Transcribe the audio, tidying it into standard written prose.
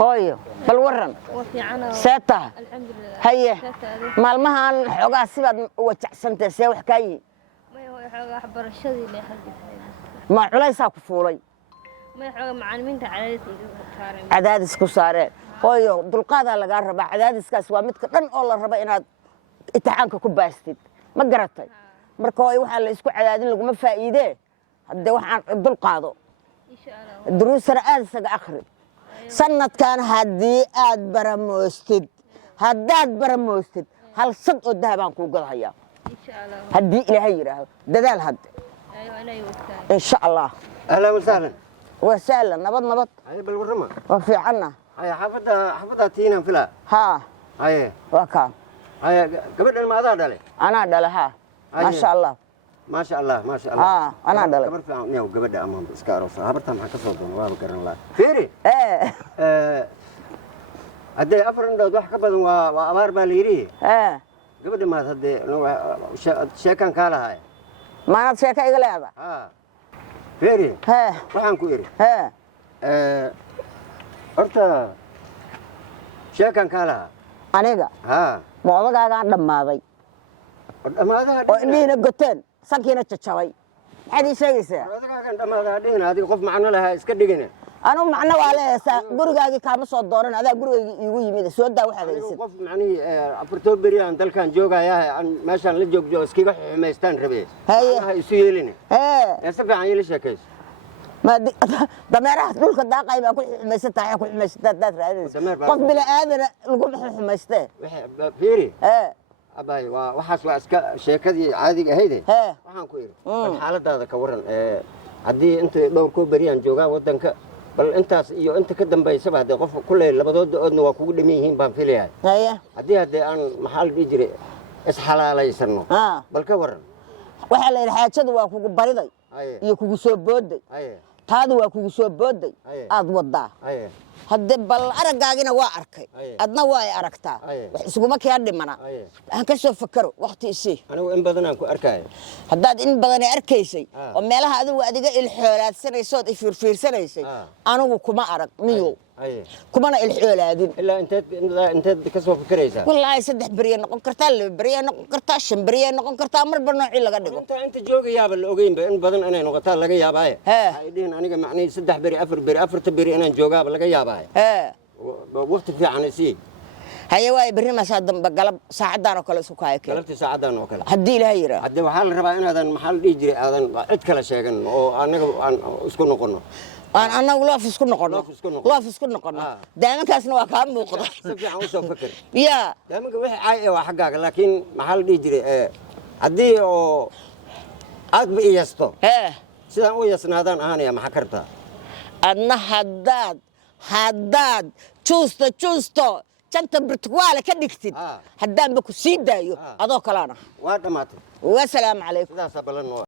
هويو بل ورن وفي عنا سيتها الحمد لله هي سيتها maalmahan xogaa sibaad wajacsantahay see wax kaayi ما هو حاجة أحبر الشذي اللي حد ma culaysaa ku fuulay ما هو حاجة معلمين تعالي صارين cadaadis ku saareen hooyo dulqaadaa lagaa rabaa cadaadiskaas waa midka dhan oo la raba inaad imtixaanka ku baastid ma garatay marka hooyo waxaa la isku cadaadin laguma faa'iidee haddee waxaan dulqaado إن شاء الله duruusana aad isaga akhri sanadkan haddii aad baramoostid haddaad baramoostid hal sad oo dahabaan kuu gadhayaa إن شاء الله haddii ilaahay yidhaaho dadaal hadde أيوة أنا يوكل insha allah اهلا وسهلا waa sahlan nabad nabad هاي بالورمه waa fiicanna هاي حافظها تينا فلا haa هاي waa kaa هاي قبل ما هذا دالي anaa dhala haa maasha allah ما شاء الله ما شاء الله haa anaa dhalay قبل في نيو قبل امام اسكاروس هبرتها مع كسودون وابا قرن الله فيري هدي افرن دود wax ka badan waa abaar baa leeyahay gabadha ma hadee sheekan ka lahay maanad sheeka iga leedahay فيري hee waxaan ku iri hee horta sheekan ka lahaa aniga ma odagaagaan dhammaaday dhamaadaha oo indhihiina goteen sankiina jajabay maxaad ii sheegaysaa odagaagan dhamaadaha dhigin adiga qof macno lahaa iska dhigin anigu macno waa leeyahay gurigaagii kaama soo dooran adaa gurigayga iigu yimid soo daa waxaad haysid qof macnihii afartoo beri aan dalkan joogayaa aan meeshaan la joogjo iskiga xumaystaan rabee ha isu yeelin si fiican ila sheekayso dameeraha dhulka daaqay baa ku xumaysantahay ku xumaysantaa hadaad raadinayso qof bini aadana laguma xumaystee fiiri abay waxaas waa iska sheekadii caadiga ahayde waxaan ku iri bal xaaladaada ka waran haddii inta dhowr koo beri aan joogaa waddanka bal intaas iyo inta ka dambaysaba haddee qof kulley labadooda oodna waa kugu dhaman yihiin baan filayahay haddii haddee aan maxaa la dhihi jiray isxalaalaysano bal ka waran waxaa la yidhi xaajadu waa kugu bariday iyo kugu soo booday taadu waa kugu soo booday aad waddaa hadde bal araggaagina waa arkay adna waa ay aragtaa wax isuguma kaa dhimana aan ka soo fakaro waqti isii anigu in badan aan ku arkaayo haddaad in badan arkaysay oo meelaha adigu adiga ilxoolaadsanaysood ifiirfiirsanaysay anigu kuma arag niyow kumana ilxoolaadin ilaa inteed ka soo fakaraysaa wallaahi 3 beriye noqon kartaa 2 beriye noqon kartaa 5 beriye noqon kartaa marba noocii laga dhigo inta joogayaaba la ogeynba in badan inay noqotaa laga yaabaaye ay dhihin aniga macnihii 3 beri 4 beri 4 beri inaan joogaaba laga yaabaaye waqti fiican isii haye waay berri masaa dambe galab saacadaan oo kale isku kaayay galabtii saacadaan oo kale haddii ilaahay yiraahdo haddii waxaa la rabaa inaadan maxaa la dhihi jiray aadan cid kale sheegan oo anaga aan isku noqono aan anagu loof isku noqono daamankaasna waa kaa muuqda si fiican u soo fakar yaa daamanka wixii caay waa xaggaaga laakiin maxaa la dhihi jiray haddii oo aad ba iyasto sidaan u yasnaadaan ahaanaya maxaa kartaa adna haddaad juusto janta birtuwaale ka dhigtid haddaanba ku sii daayo adoo kalaana waa dhammaatay wasalaamu calaykum sidaasaa ballan